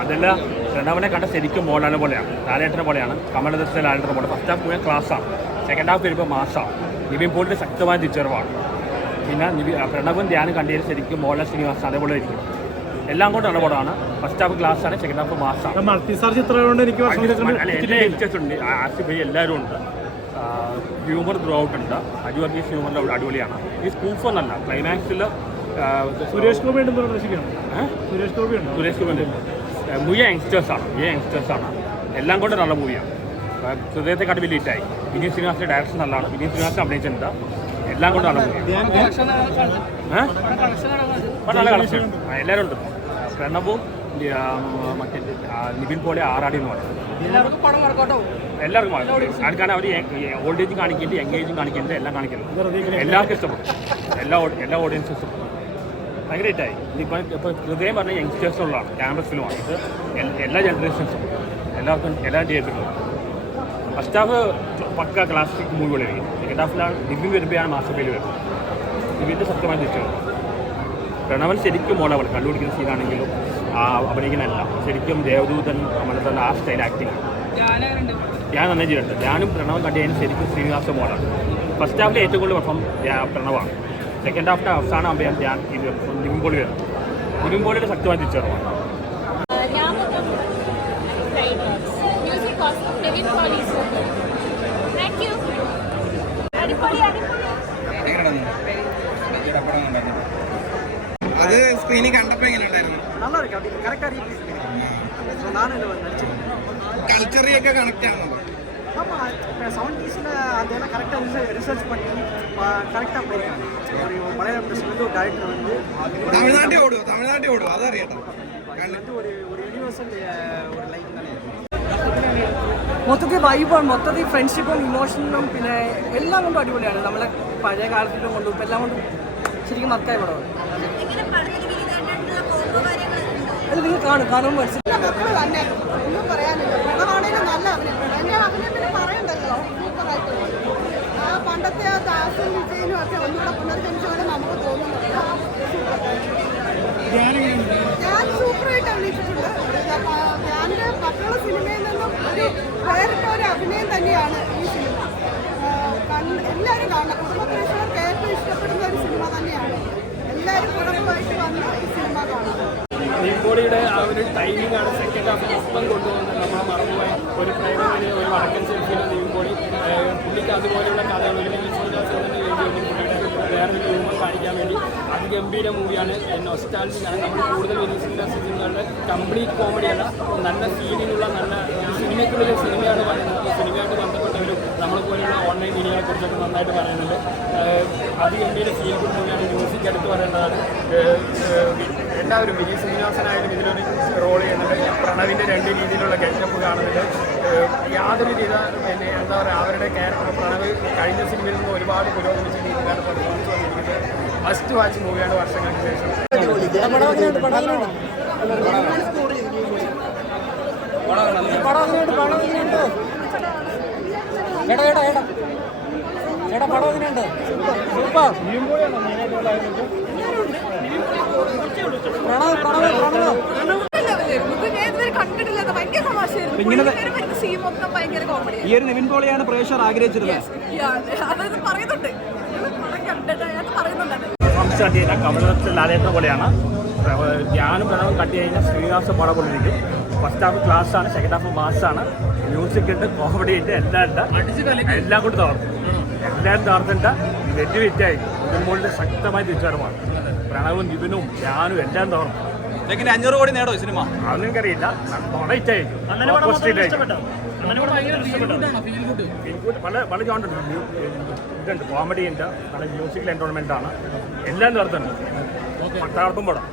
അതെല്ലാം പ്രണവിനെ കണ്ട ശരിക്കും മോഡലിനെ പോലെയാണ്, ലാലേട്ടനെ പോലെയാണ്, കമലദർശന ലാലേട്ടനെ പോലെ. ഫസ്റ്റ് ഹാഫ് മുഴുവൻ ക്ലാസ്സാണ്, സെക്കൻഡ് ഹാഫ് വരുമ്പോൾ മാസമാണ്. നിവിൻ പോളിൻ്റെ ശക്തമായ തിരിച്ചറിവാണ്. പിന്നെ പ്രണവും ധ്യാനം കണ്ടതിൽ ശരിക്കും മോഹൻലാൽ ശ്രീനിവാസൻ അതേപോലെ ഇരിക്കും. എല്ലാം കൊണ്ടുള്ള പടമാണ്. ഫസ്റ്റ് ഹാഫ് ക്ലാസ്സാണ്, സെക്കൻഡ് ഹാഫ് മാസമാണ്. എല്ലാ യങ്സ്റ്റേഴ്സ് ഉണ്ട്, ആസിഫ് എല്ലാവരും ഉണ്ട്. ഹ്യൂമർ ത്രൂ ഔട്ട് ഉണ്ട്. അജു വർഗീസ് ഹ്യൂമറിൻ്റെ അടിപൊളിയാണ്. ഈ സ്കൂഫൊന്നല്ല, ക്ലൈമാക്സിൽ സുരേഷ് ഗോപി ഉണ്ട്. മുഴുവൻ യങ്സ്റ്റേഴ്സാണ്. എല്ലാം കൊണ്ട് നല്ല മൂവിയാണ്. ഹൃദയത്തെക്കാട്ട് വലിയ ഹിറ്റായി. വിനീത് ശ്രീനിവാസിൻ്റെ ഡയറക്ഷൻ നല്ലതാണ്. വിനീത് ശ്രീനിവാസൻ അഭിനയിച്ചിട്ടുണ്ട്. എല്ലാം കൊണ്ട് നല്ല മൂവിയാണ്. നല്ല കളക്ഷൻ എല്ലാവരും ഉണ്ട്. പ്രണവും മറ്റേ നിവിൻ പോലെ ആറാടി എന്ന് പറയും. എല്ലാവർക്കും ആൾക്കാണ് അവർ ഓൾഡ് ഏജ് കാണിക്കേണ്ടത്, യങ് ഏജും കാണിക്കേണ്ടത്, എല്ലാം കാണിക്കുന്നത്. എല്ലാവർക്കും ഇഷ്ടപ്പെടും. എല്ലാ ഓഡിയൻസും ഇഷ്ടപ്പെടും. ഭയങ്കര ഹിറ്റായി. ഇപ്പോൾ ഹൃദയം പറഞ്ഞ യങ്സ്റ്റേഴ്സിനുള്ളതാണ്. ക്യാമ്പസ് ഫിലിമാണ് ഇത്. എല്ലാ ജനറേഷൻസും എല്ലാവർക്കും എല്ലാ തിയേറ്ററിലും. ഫസ്റ്റ് ഹാഫ് പക്ക ക്ലാസിക് മൂവി പോലെ വരും. സെക്കൻഡ് ഹാഫിലാണ് ദിവ്യം വരുമ്പോഴാണ് മാസ്റ്റർ പേര് വരുന്നത്. ദിവ്യൻ്റെ ശക്തമായി തിരിച്ചു. പ്രണവൻ ശരിക്കും മോളവൾ കണ്ടുപിടിക്കുന്ന സീനാണെങ്കിലും അഭിനയിക്കുന്നതല്ല. ശരിക്കും ദേവദൂതൻ നമ്മളെ ആ സ്റ്റൈൽ ആക്ടിങ് ഞാൻ നന്നായി ചെയ്തിട്ടുണ്ട്. ഞാനും പ്രണവൻ കണ്ടതിന് ശരിക്കും ശ്രീനിവാസ മോളാണ്. ഫസ്റ്റ് ഹാഫിൽ ഏറ്റവും കൂടുതൽ പെർഫോം പ്രണവാണ്. സെക്കൻഡ് ഹാഫിൻ്റെ അവസാനം ആകുമ്പോൾ ഞാൻ ഇത് നിവിൻ പോളി വരുന്നത്. നിവിൻ പോളിയുടെ ശക്തമായി തിരിച്ചറിവാണ്. അത് സ്ക്രീനിൽ കണ്ടപ്പോൾ എങ്ങനെ ഉണ്ടായിരുന്നു? കൾച്ചറിയൊക്കെ കണക്ട് ആണോ? ஆமாம், இப்போ 70s அதெல்லாம் கரெக்டாக ரிசர்ச் பண்ணி கரெக்டாக போயிருக்காங்க. ஒரு மலையாள இண்டஸ்ட்ரியிலேருந்து ஒரு டேரக்டர் வந்து தமிழ்நாட்டே ஓடும் അതറിയാം. வந்து ஒரு യൂണിവേഴ്സൽ ഒരു ലൈൻ തന്നെ. മൊത്തത്തിൽ വൈബാണ്, മൊത്തത്തിൽ ഫ്രണ്ട്ഷിപ്പും ഇമോഷനും പിന്നെ എല്ലാം കൊണ്ടും അടിപൊളിയാണ്. നമ്മളെ പഴയ കാലത്തിലും കൊണ്ടും ഇപ്പം എല്ലാം കൊണ്ടും ശരിക്കും മക്കായ പടമാണ്. അത് നിങ്ങൾ കാണുമ്പോൾ മനസ്സിലാവും. ഒന്നും പറയാനില്ല. പ്രണവാണേലും നല്ല അഭിനയത്തിന് പറയണ്ടല്ലോ. സൂപ്പറായിട്ട് ആ പണ്ടത്തെ ആ ദാസും വിജയനും ഒക്കെ ഒന്നുകൂടെ പുനർജനിച്ചോടെ നമുക്ക് തോന്നുന്നുണ്ട്. ഞാൻ സൂപ്പറായിട്ട് അഭിനയിച്ചിട്ടുണ്ട്. ഞാൻ്റെ മക്കളുടെ സിനിമയിൽ നിന്നും വേറിട്ട ഒരു അഭിനയം തന്നെയാണ് ഈ സിനിമ. എല്ലാവരും കാണണം. കുടുംബപ്രേക്ഷകർക്ക് ഏറ്റവും ഇഷ്ടപ്പെടുന്ന ഒരു സിനിമ തന്നെയാണ്. എല്ലാവരും കുടുംബമായിട്ട് വന്ന് ഈ സിനിമ കാണണം. നിവിൻപോളിയുടെ ആ ഒരു ടൈമിംഗ് ആണ് സെക്കൻഡ് ഹാഫ് മൊത്തം കൊണ്ടുവന്നത്. നമ്മൾ മറന്നുപോയ ഒരു പ്രേമത്തിന് ഒരു വടക്കൻ സെൽഫിയിൽ നിവിൻപോളി പുള്ളിക്ക് അതുപോലെയുള്ള കഥകൾ ഒരു വിശ്വാസത്തിന് വേണ്ടി പുള്ളിയുടെ വേറൊരു രൂപം കാണിക്കാൻ വേണ്ടി അതിഗംഭീര മൂവിയാണ്. നൊസ്റ്റാൾജിയാണ്. നമ്മൾ കൂടുതൽ വിനീത് സിനിമകളുടെ കംപ്ലീറ്റ് കോമഡിയല്ല, നല്ല ഫീലിംഗുള്ള നല്ല സിനിമയ്ക്കുള്ളിലെ സിനിമയാണ് പറയുന്നത്. സിനിമയായിട്ട് ബന്ധപ്പെട്ടവരും നമ്മളെ പോലെയുള്ള ഓൺലൈൻ മീഡിയകളെ കുറിച്ചൊക്കെ നന്നായിട്ട് പറയുന്നുണ്ട്. അതിഗംഭീര ഫീൽ ഗുഡ് മൂവിയാണ്. മ്യൂസിക് എടുത്ത് പറയേണ്ടതാണ്. എല്ലാവരും വിനീത് ശ്രീനിവാസനായാലും ഇതിലൊരു റോൾ ചെയ്യുന്നുണ്ട്. പ്രണവിൻ്റെ രണ്ട് രീതിയിലുള്ള ഗെറ്റപ്പ് കാണുന്നുണ്ട്. യാതൊരു വിധ പിന്നെ എന്താ പറയുക, അവരുടെ ക്യാരക്ടർ പ്രണവ് കഴിഞ്ഞ സിനിമയിൽ നിന്ന് ഒരുപാട് പുരോഗമിച്ച രീതിയിലാണ് പെർഫോമൻസ് വന്നിരിക്കുന്നത്. ഫസ്റ്റ് വാച്ച് മൂവിയാണ് വർഷങ്ങൾക്ക് ശേഷം. ഈ ഒരു നിവിൻ പോളിയാണ് പ്രേക്ഷകർ ആഗ്രഹിച്ചിരുന്നത്. കമലദർശന ലാലേട്ടനെ പോലെയാണ്. ഞാനും പ്രണവും കണ്ടു കഴിഞ്ഞാൽ ശ്രീനിവാസ പടം കൊണ്ടിരിക്കും. ഫസ്റ്റ് ഹാഫ് ക്ലാസ്സാണ്, സെക്കൻഡ് ഹാഫ് മാസാണ്. മ്യൂസിക് ഉണ്ട്, കോമഡി ഉണ്ട്, എല്ലാം ഉണ്ട്. എല്ലാം കൊണ്ട് തകർന്നു. എല്ലാവരും തകർത്തിട്ട് വലിയ ഹിറ്റായി. നിവിൻപോളിൻ്റെ ശക്തമായ തിരിച്ചറിവാണ്. പ്രണവും നിവിനും ഞാനും എല്ലാം തകർന്നു. 500 കോടി നേടോ സിനിമ? അതൊന്നും എനിക്കറിയില്ല. ഹിറ്റായിരിക്കും. പല ജോണ്ടുണ്ട്. ഇതുണ്ട്, കോമഡി ഉണ്ട്, നല്ല മ്യൂസിക്കൽ എൻറോൾമെൻ്റ് ആണ്. എല്ലാം തകർത്തുണ്ട്. തകർത്തും പടം.